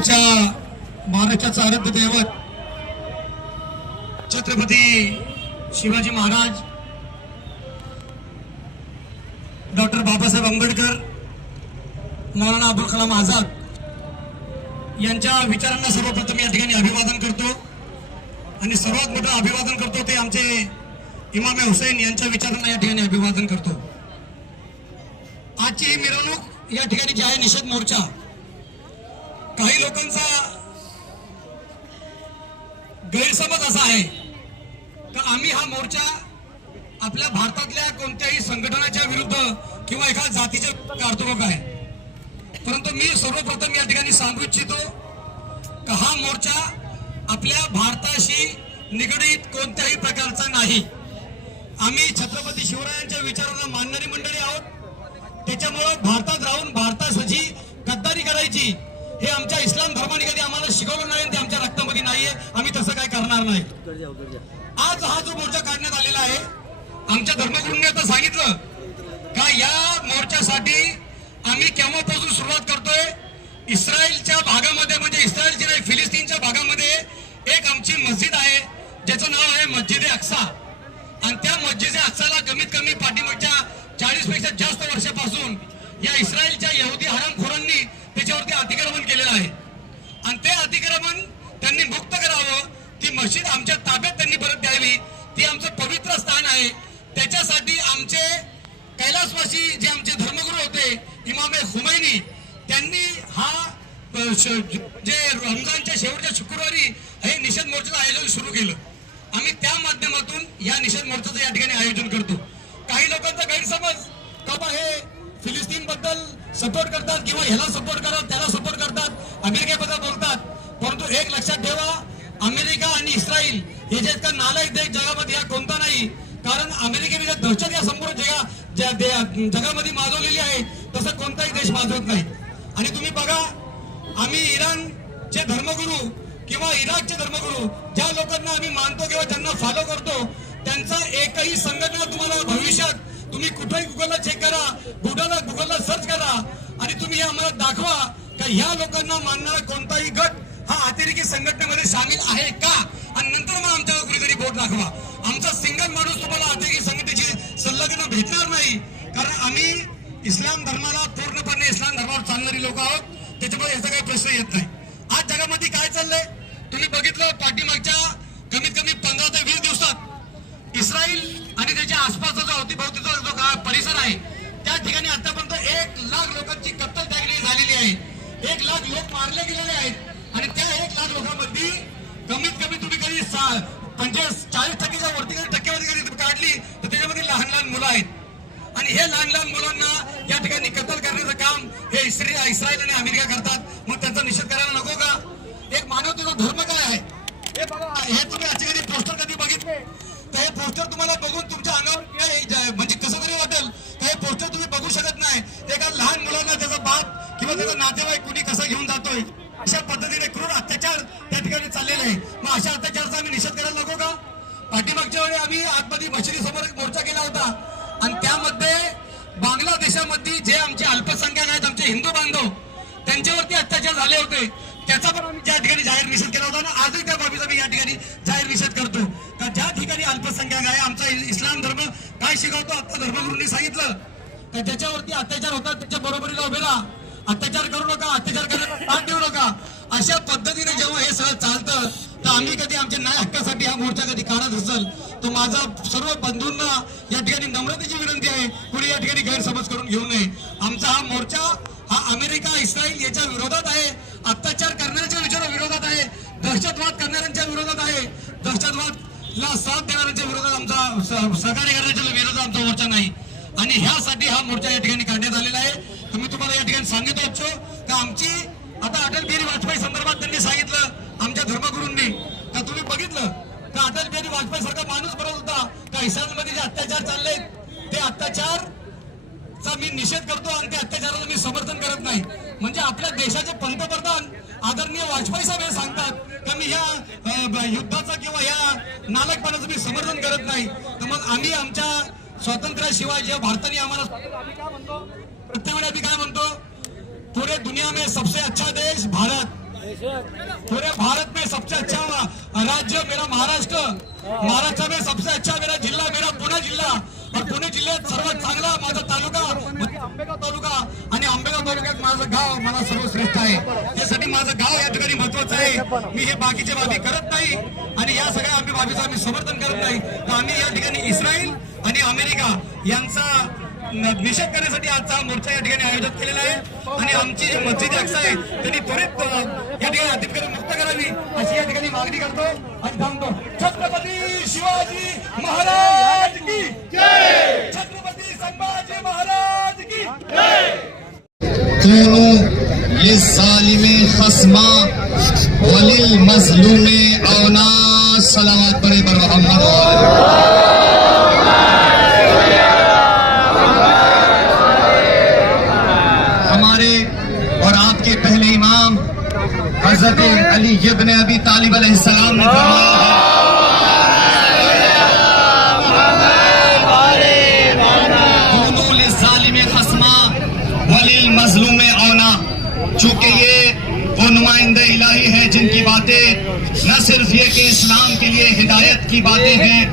आमच्या महाराष्ट्राचं आराध्य दैवत छत्रपती शिवाजी महाराज डॉक्टर बाबासाहेब आंबेडकर मौलाना अब्दुल कलाम आझाद यांच्या विचारांना सर्वप्रथम या ठिकाणी अभिवादन करतो आणि सर्वात मोठं अभिवादन करतो ते आमचे इमामे हुसेन यांच्या विचारांना या ठिकाणी अभिवादन करतो. आजची ही मिरवणूक या ठिकाणी जी आहे निषेध मोर्चा काही लोकांचा गैरसमज असा आहे का आम्ही हा मोर्चा आपल्या भारतातल्या कोणत्याही संघटनाच्या विरुद्ध किंवा एका जातीच्या विरुद्ध काढतो काय परंतु मी सर्वप्रथम या ठिकाणी सांगू इच्छितो का हा मोर्चा आपल्या भारताशी निगडीत कोणत्याही प्रकारचा नाही. आम्ही छत्रपती शिवरायांच्या विचारांना मानणारी मंडळी आहोत. त्याच्यामुळं भारतात राहून भारतासाठी गद्दारी करायची हे आमच्या इस्लाम धर्माने कधी आम्हाला शिकवलं नाही आणि ते आमच्या रक्तामध्ये नाहीये. आम्ही तसं काय करणार नाही. आज हा जो मोर्चा काढण्यात आलेला आहे आमच्या धर्मगुरूंनी आता सांगितलं का या मोर्चासाठी आम्ही केव्हापासून सुरुवात करतोय. इस्रायलच्या भागामध्ये म्हणजे इस्रायलच्या नाही फिलिस्तीनच्या भागामध्ये एक आमची मस्जिद आहे ज्याचं नाव आहे मस्जिद अक्सा. आणि त्या मस्जिद अक्साला कमीत कमी पाठीमागच्या चाळीसपेक्षा जास्त वर्षापासून या इस्रायलच्या यहुदी हरामखोरांनी त्याच्यावरती अतिक्रमण केलेलं आहे आणि ते अतिक्रमण त्यांनी मुक्त करावं ती मस्जिद आमच्या ताब्यात त्यांनी परत द्यावी ती आमचं पवित्र स्थान आहे त्याच्यासाठी आमचे कैलासवासी जे आमचे धर्मगुरू होते इमाम खुमैनी त्यांनी हा अ, श- जे रमजानच्या शेवटच्या शुक्रवारी हे निषेध मोर्चाचं आयोजन सुरू केलं आम्ही त्या माध्यमातून या निषेध मोर्चाचं या ठिकाणी आयोजन करतो काही लोकांचा गैरसमज का बा हे? फिलिस्तीन बद्दल सपोर्ट करतात किंवा ह्याला सपोर्ट करतात त्याला सपोर्ट करतात अमेरिकेबद्दल बोलतात. परंतु एक लक्षात ठेवा अमेरिका आणि इस्रायल हे जे इतका नालायक देश जगामध्ये हा कोणता नाही. कारण अमेरिकेने जे दहशत या संपूर्ण जगा ज्या जगामध्ये माजवलेली आहे तसं कोणताही देश माजवत नाही. आणि तुम्ही बघा आम्ही इराणचे धर्मगुरू किंवा इराकचे धर्मगुरू ज्या लोकांना आम्ही मानतो किंवा ज्यांना फॉलो करतो त्यांचा एकही संघटना तुम्हाला भविष्यात तुम्ही कुठेही गुगलला चेक करा गुगलला गुगलला सर्च करा आणि तुम्ही हे आम्हाला दाखवा का ह्या लोकांना मानणारा कोणताही गट हा अतिरेकी संघटनेमध्ये सामील आहे का? आणि नंतर मग आमच्यावर कुणीतरी बोट दाखवा. आमचा सिंगल माणूस तुम्हाला अतिरेकी संघटनेची संलग्न भेटणार नाही. कारण आम्ही इस्लाम धर्माला पूर्णपणे इस्लाम धर्मावर चालणारी लोक आहोत. त्याच्यामुळे याचा काही प्रश्न येत नाही. आज जगामध्ये काय चाललंय? तुम्ही बघितलं पाठीमागच्या कमीत कमी इस्राईल आणि त्याच्या आसपासचा जो अवतीभोवतीचा जो परिसर आहे त्या ठिकाणी आतापर्यंत एक लाख लोकांची कत्तल त्या झालेली आहे एक लाख लोक मारले गेलेले आहेत. आणि त्या एक लाख लोकांमध्ये कमीत कमी तुम्ही कधी सा- पंचेचाळीस चाळीस टक्केच्या वरती कधी टक्केवारी कधी काढली तर त्याच्यामध्ये लहान लहान मुलं आहेत. आणि हे लहान लहान मुलांना या ठिकाणी कत्तल करण्याचं काम हे इस्रायल इस्रायल आणि अमेरिका करतात. मग त्यांचा निषेध करायला नको का? एक मानवतेचा धर्म काय आहे? हे हे तुम्ही आजच्या कधी पोस्टर कधी बघितले? तर हे पोस्टर तुम्हाला बघून तुमच्या अंगावर म्हणजे कसं तरी वाटेल. तर हे पोस्टर तुम्ही बघू शकत नाही. एका लहान मुलांना त्याचा बाप किंवा त्याचा नातेवाईक कुणी कसं घेऊन जातोय अशा पद्धतीने क्रूर अत्याचार त्या ठिकाणी चाललेले आहे. मग अशा अत्याचारचा आम्ही निषेध करायला नको का? पाठीमागच्या वेळी आम्ही आतमध्ये मशिदीसमोर एक मोर्चा केला होता. आणि त्यामध्ये बांगलादेशामध्ये जे आमचे अल्पसंख्याक आहेत आमचे हिंदू बांधव त्यांच्यावरती अत्याचार झाले होते. त्याचा पण आम्ही त्या ठिकाणी जाहीर निषेध केला होता ना आजही त्या बाबीचा मी या ठिकाणी जाहीर निषेध करतो. का ज्या ठिकाणी अल्पसंख्याक आहे आमचा इस्लाम धर्म काय शिकवतो आता धर्मगुरूंनी सांगितलं. तर त्याच्यावरती अत्याचार होतात त्याच्या बरोबरीला उभे राहा. अत्याचार करू नका अत्याचार करायला ताण देऊ नका. अशा पद्धतीने जेव्हा हे सगळं चालतं तर आम्ही कधी आमच्या न्याय हक्कासाठी हा मोर्चा कधी काढत असेल? तर माझा सर्व बंधूंना या ठिकाणी नम्रतेची विनंती आहे कुणी या ठिकाणी गैरसमज करून घेऊ नये. आमचा हा मोर्चा हा अमेरिका इस्रायल याच्या विरोधात आहे. अत्याचार करणाऱ्यांच्या विचारा विरोधात आहे. दहशतवाद करणाऱ्यांच्या विरोधात आहे. ला साथ देणाऱ्यांच्या विरोधात आमचा स- सहकार्य करण्याच्या विरोधात आमचा मोर्चा नाही. आणि ह्यासाठी हा मोर्चा या ठिकाणी काढण्यात आलेला आहे. तुम्ही मी तुम्हाला या ठिकाणी सांगितलं इच्छो का आमची आता अटल बिहारी वाजपेयी संदर्भात त्यांनी सांगितलं आमच्या धर्मगुरूंनी. का तुम्ही बघितलं का अटल बिहारी वाजपेयी सारखा माणूस बरत होता? का इस्रायलमध्ये जे अत्याचार चालले ते अत्याचार चा मी निषेध करतो आणि त्या अत्याचाराला मी समर्थन करत नाही. म्हणजे आपल्या देशाचे पंतप्रधान आदरणीय वाजपेयी साहेब हे सांगतात का मी ह्या युद्धाचा किंवा ह्या नालकपणाचं मी समर्थन करत नाही. तर मग आम्ही आमच्या स्वातंत्र्याशिवाय जे भारताने आम्हाला प्रत्येक वेळी आम्ही काय म्हणतो? पुरे दुनिया में सबसे अच्छा देश भारत. पूरे भारत में सबसे अच्छा राज्य मेरा महाराष्ट्र. महाराष्ट्र में सबसे अच्छा मेरा जिल्हा मेरा पुणे जिल्हा पुणे जिल्ह्यात सर्वात चांगला माझा तालुका म्हणजे आंबेगाव तालुका आणि आंबेगाव तालुक्यात माझं गाव मला सर्वश्रेष्ठ आहे. त्यासाठी माझं गाव या ठिकाणी महत्वाचं आहे. मी हे बाकीच्या बाबी करत नाही आणि या सगळ्या आम्ही बाबीचं आम्ही समर्थन करत नाही. तर आम्ही या ठिकाणी इस्रायल आणि अमेरिका यांचा निषेध करण्यासाठी आजचा मोर्चा या ठिकाणी आयोजित केलेला आहे. आणि आमची जी मस्जिद अक्ष आहे त्यांनी त्वरित या ठिकाणी अतिक्रमण मुक्त करावी अशी या ठिकाणी मागणी करतो. अंजाम दो छत्रपति शिवाजी महाराज की जय। छत्रपति संभाजी महाराज की जय। ظالم مظلوم اونا سلامات پر محمد حضرت علی ابن کی باتیں ہیں،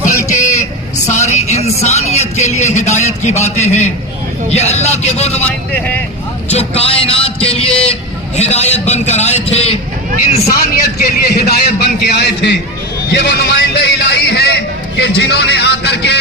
بلکہ ساری انسانیت کے لیے ہدایت کی باتیں ہیں۔ یہ اللہ کے وہ نمائندے ہیں جو کائنات کے لیے ہدایت بن کر آئے تھے، انسانیت کے لیے ہدایت بن کے آئے تھے۔ یہ وہ نمائندہ الہی ہے کہ جنہوں نے آ کر کے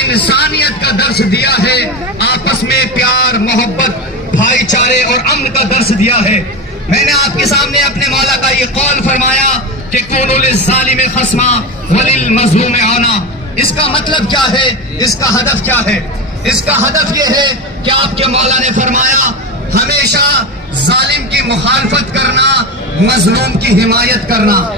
انسانیت کا درس دیا ہے، آپس میں پیار، محبت، بھائی چارے اور امن کا درس دیا ہے۔ میں نے آپ کے سامنے اپنے مولا کا یہ قول فرمایا کہ کون للظالم خسما وللمظلوم آنا اس کا مطلب کیا ہے؟ اس کا ہدف کیا ہے؟ اس کا ہدف یہ ہے کہ آپ کے مولا نے فرمایا، ہمیشہ ظالم کی مخالفت کرنا، مظلوم کی حمایت کرنا۔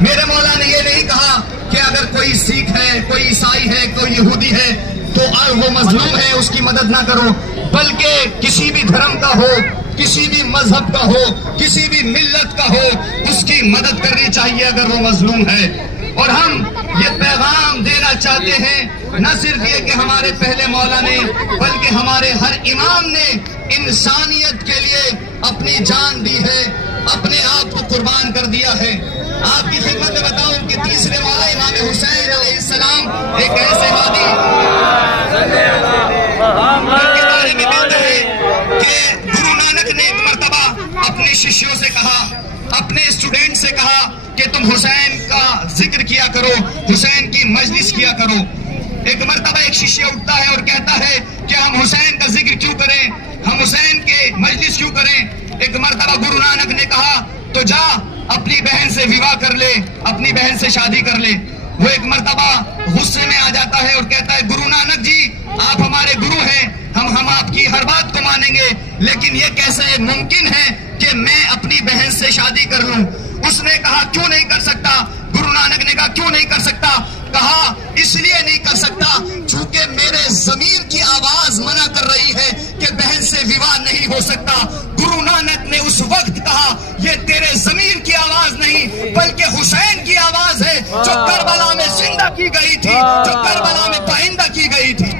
میرے مولا نے یہ نہیں کہا کہ اگر کوئی سکھ ہے، کوئی عیسائی ہے، کوئی یہودی ہے، تو وہ مظلوم ہے، اس کی مدد نہ کرو۔ بلکہ کسی بھی دھرم کا ہو کسی بھی مذہب کا ہو، کسی بھی ملت کا ہو، اس کی مدد کرنی چاہیے اگر وہ مظلوم ہے۔ اور ہم یہ پیغام دینا چاہتے ہیں، نہ صرف یہ کہ ہمارے پہلے مولا نے، بلکہ ہمارے ہر امام نے انسانیت کے لیے اپنی جان دی ہے، اپنے آپ کو قربان کر دیا ہے۔ آپ کی خدمت میں بتاؤں کہ تیسرے مولا امام حسین علیہ السلام ایک ایسے وادی کے بارے میں ملتا ہے کہ گرو نانک نے ایک مرتبہ اپنے ششیوں سے کہا اپنے اسٹوڈنٹ سے کہا کہ حسین کا ذکر کیا کرو، حسین کی مجلس کیا کرو، ایک مرتبہ ایک شیشہ اٹھتا ہے اور کہتا ہے کہ ہم حسین کا ذکر کیوں کریں؟ ہم حسین کے مجلس کیوں کریں؟ ایک مرتبہ گرو نانک نے کہا، تو جا، اپنی بہن سے وواہ کر لے، اپنی بہن سے شادی کر لے۔ وہ ایک مرتبہ غصے میں آ جاتا ہے اور کہتا ہے، گرو نانک جی آپ ہمارے گرو ہیں، ہم ہم آپ کی ہر بات کو مانیں گے، لیکن یہ کیسے ممکن ہے کہ میں اپنی بہن سے شادی کر لوں؟ اس نے کہا کیوں نہیں کر سکتا؟ گرو نانک نے کہا کیوں نہیں کر سکتا؟ کہا اس لیے نہیں کر سکتا چونکہ میرے زمین کی آواز منع کر رہی ہے کہ بہن سے وواہ نہیں ہو سکتا۔ گرو نانک نے اس وقت کہا یہ تیرے زمین کی آواز نہیں بلکہ حسین کی آواز ہے جو کربلا میں زندہ کی گئی تھی جو کربلا میں پائندہ کی گئی تھی۔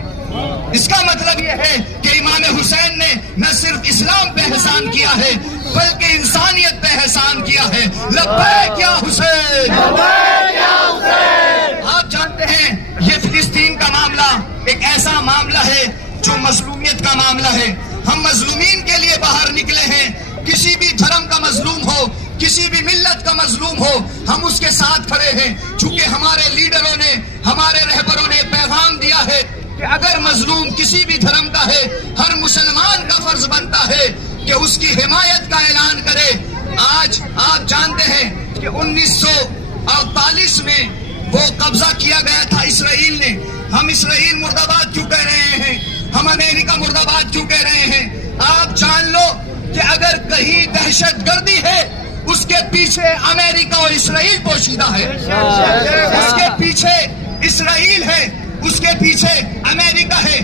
اس کا مطلب یہ ہے کہ امام حسین نے نہ صرف اسلام پہ احسان کیا ہے بلکہ انسانیت پہ احسان کیا ہے۔ لبیک یا حسین۔ آپ جانتے ہیں، یہ فلسطین کا معاملہ ایک ایسا معاملہ ہے جو مظلومیت کا معاملہ ہے۔ ہم مظلومین کے لیے باہر نکلے ہیں۔ کسی بھی دھرم کا مظلوم ہو، کسی بھی ملت کا مظلوم ہو، ہم اس کے ساتھ کھڑے ہیں۔ چونکہ ہمارے لیڈروں نے، ہمارے رہبروں نے پیغام دیا ہے کہ اگر مظلوم کسی بھی دھرم کا ہے، ہر مسلمان کا فرض بنتا ہے۔ کہ اس کی حمایت کا اعلان کرے۔ آج آپ جانتے ہیں کہ انیس سو اڑتالیس میں وہ قبضہ کیا گیا تھا اسرائیل نے۔ ہم اسرائیل مرد آباد کیوں کہہ رہے ہیں؟ ہم امریکہ مرد آباد کیوں کہہ رہے ہیں؟ آپ جان لو کہ اگر کہیں دہشت گردی ہے، اس کے پیچھے امریکہ اور اسرائیل پوشیدہ ہے۔ اس کے پیچھے اسرائیل ہے، اس کے پیچھے امریکہ ہے۔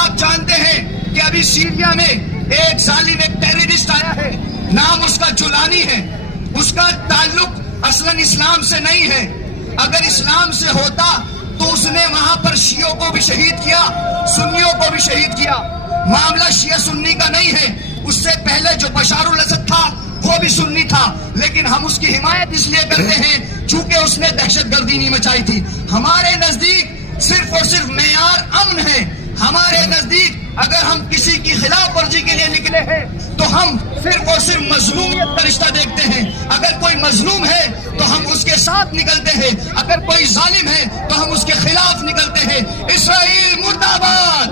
آپ جانتے ہیں کہ ابھی سیریا میں ایک ظالم، ایک ٹیررسٹ آیا ہے۔ نام اس کا جلانی ہے۔ اس کا تعلق اصلا اسلام سے نہیں ہے۔ اگر اسلام سے ہوتا تو اس نے وہاں پر شیعوں کو بھی شہید کیا، سنیوں کو بھی شہید کیا۔ معاملہ شیعہ سنی کا نہیں ہے۔ اس سے پہلے جو بشار الاسد تھا، وہ بھی سنی تھا۔ لیکن ہم اس کی حمایت اس لیے کرتے ہیں، چونکہ اس نے دہشت گردی نہیں مچائی تھی۔ ہمارے نزدیک صرف اور صرف معیار امن ہے۔ ہمارے نزدیک اگر ہم کسی کی خلاف ورزی کے لیے نکلے ہیں، تو ہم صرف اور صرف مظلومیت کا رشتہ دیکھتے ہیں۔ اگر کوئی مظلوم ہے، تو ہم اس کے ساتھ نکلتے ہیں۔ اگر کوئی ظالم ہے، تو ہم اس کے خلاف نکلتے ہیں۔ اسرائیل مرد آباد۔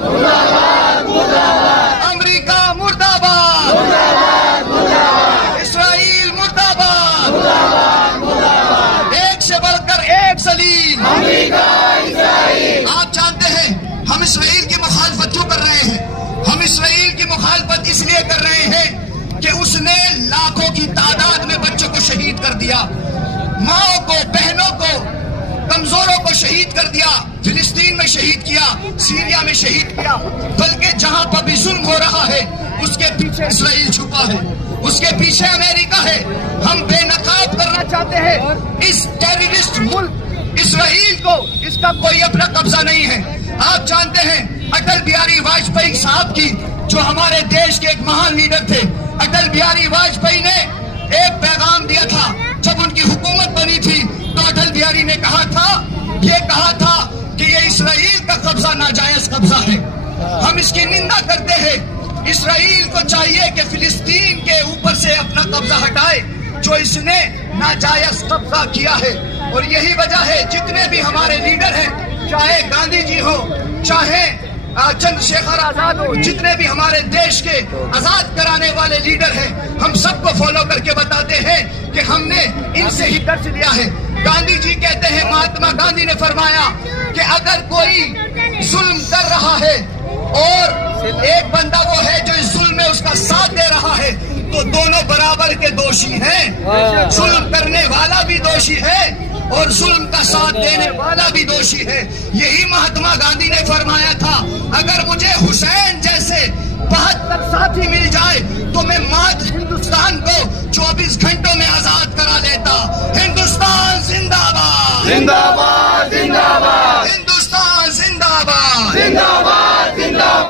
دیا۔ ماں کو، بہنوں کو کمزوروں کو شہید کر دیا۔ فلسطین میں شہید کیا، سیریا میں شہید کیا۔ بلکہ جہاں پر بھی ظلم ہو رہا ہے، اس کے پیچھے اسرائیل چھپا ہے۔ اس کے پیچھے امریکہ ہے۔ ہم بے نقاب کرنا چاہتے ہیں۔ اس ٹیررسٹ ملک اسرائیل کو، اس کا کوئی اپنا قبضہ نہیں ہے۔ آپ جانتے ہیں، اٹل بہاری واجپئی صاحب کی، جو ہمارے دیش کے ایک مہان لیڈر تھے، اٹل بہاری واجپئی نے ایک پیغام دیا تھا۔ جب ان کی حکومت بنی تھی تو اٹل بہاری نے کہا تھا، یہ کہا تھا کہ یہ اسرائیل کا قبضہ ناجائز قبضہ ہے۔ ہم اس کی نندہ کرتے ہیں۔ اسرائیل کو چاہیے کہ فلسطین کے اوپر سے اپنا قبضہ ہٹائے، جو اس نے ناجائز قبضہ کیا ہے۔ اور یہی وجہ ہے، جتنے بھی ہمارے لیڈر ہیں، چاہے گاندھی جی ہو، چاہے چند شیخر آزاد ہو جتنے بھی ہمارے دیش کے آزاد کرانے والے لیڈر ہیں ہم سب کو فالو کر کے بتاتے ہیں کہ ہم نے ان سے ہی درس لیا ہے۔ گاندھی جی کہتے ہیں مہاتما گاندھی نے فرمایا کہ اگر کوئی ظلم کر رہا ہے اور ایک بندہ وہ ہے جو اس ظلم میں اس کا ساتھ دے رہا ہے تو دونوں برابر کے دوشی ہیں۔ ہاں۔ ظلم کرنے والا بھی دوشی ہے اور ظلم کا ساتھ دینے والا بھی دوشی ہے۔ یہی مہاتما گاندھی نے فرمایا تھا اگر مجھے حسین جیسے بہتر ساتھی مل جائے تو میں مات ہندوستان کو چوبیس گھنٹوں میں آزاد کرا لیتا ہندوستان زندہ باد۔ زندہ باد زندہ باد۔ ہندوستان زندہ باد۔ زندہ باد زندہ